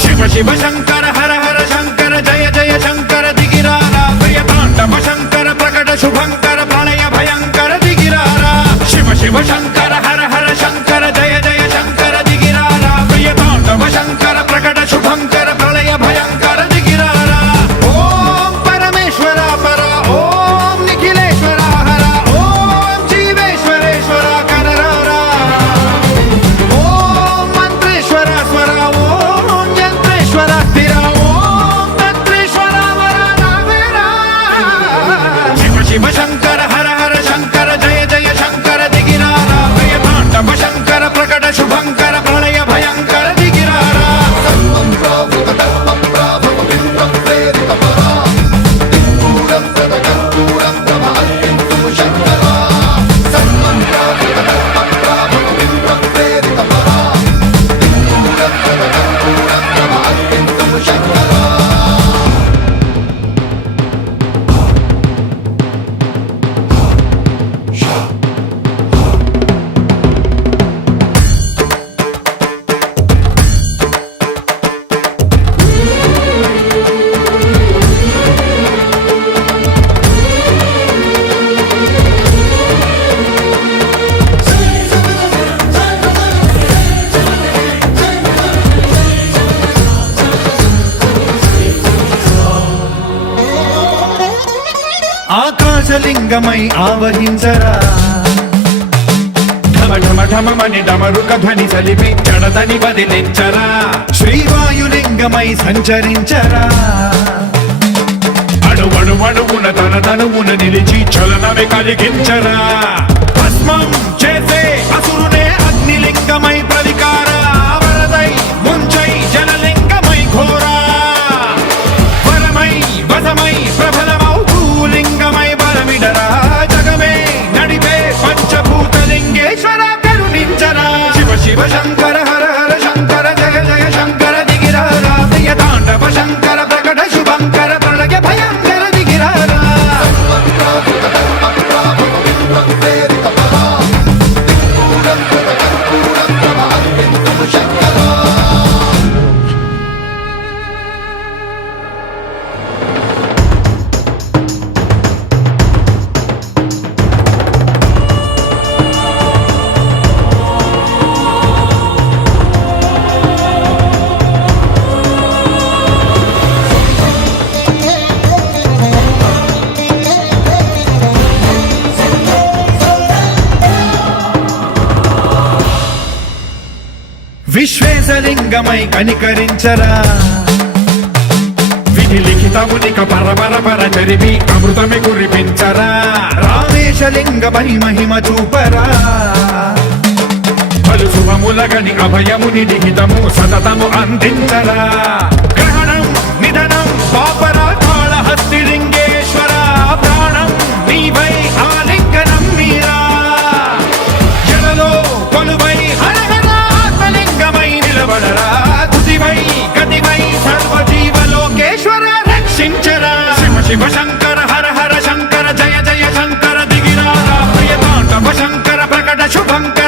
శివ శివ శంకర హర హర శంకర జయ జయ శంకర దిగిరారా ప్రియతాండవ శంకర ప్రకట శుభంకర ప్రళయ భయంకర దిగిరారా శివ శివ శంకర హర హర శంకర జయ జయ శంకర దిగిరారా ప్రియతాండవ శంకర ప్రకట శుభంకర ప్రళయ భయంకర దిగిరారా ఓం పరమేశ్వర పర ఓం నిఖిలేశ్వర హర ఓం జీవేశ్వరేశ్వర కరరారా ఓం మంత్రేశ్వర స్వర ఓం యంత్రేశ్వర స్థిర ఓం తంత్రేశ్వర వర నావేరా శివ శివ శంకర హర హర శంకర జయ జయ శంకర దిగిరారా ప్రియతాండవ శంకర ప్రకట శుభంకర ప్రళయ భయంకర దిగిరారా ఆకాశలింగమై ఆవహించరా ఢమ ఢమ ఢమమని డమరుక ధ్వని సలిపి జడదని బదిలించరా శ్రీవాయులింగమై సంచరించరా అణువణువున తన తనువున నిలిచి చలనమే కలిగించరా భస్మం చేసే అసురునే అగ్నిలింగమై ప్రతికార వరదై ముంచై జలలింగమై ఘోరా వరమై వసమై ప్రబలమౌ భూలింగమై బలమిడరా జగమే నడిపే పంచభూతలింగేశ్వర కరుణించరా శివ శివ శంకర హర హర శంకర జయ జయ శంకర దిగిరారా ప్రియతాండవ శంకర ప్రకట శుభంకర ప్రళయ భయంకర దిగిరారా విశ్వేశలింగమై కనికరించరా విధి లిఖితమునిక పరపర పర చరివి అమృతమి కురిపించరా రామేశలింగమై మహిమ చూపరా పలు శుభములగని అభయముని లిఖితము సతతము అందించరా గ్రహణం నిధనం పాపరా కాళహస్తిలింగేశ్వర ప్రాణం నీవై ఆలింగనం మీరా జలలో కొలువై తుదివై గతివై సర్వజీవలోకేశ్వర రక్షించరా శివ శివ శంకర హర హర శంకర జయ జయ శంకర దిగిరారా ప్రియతాండవ శంకర ప్రకట శుభంకర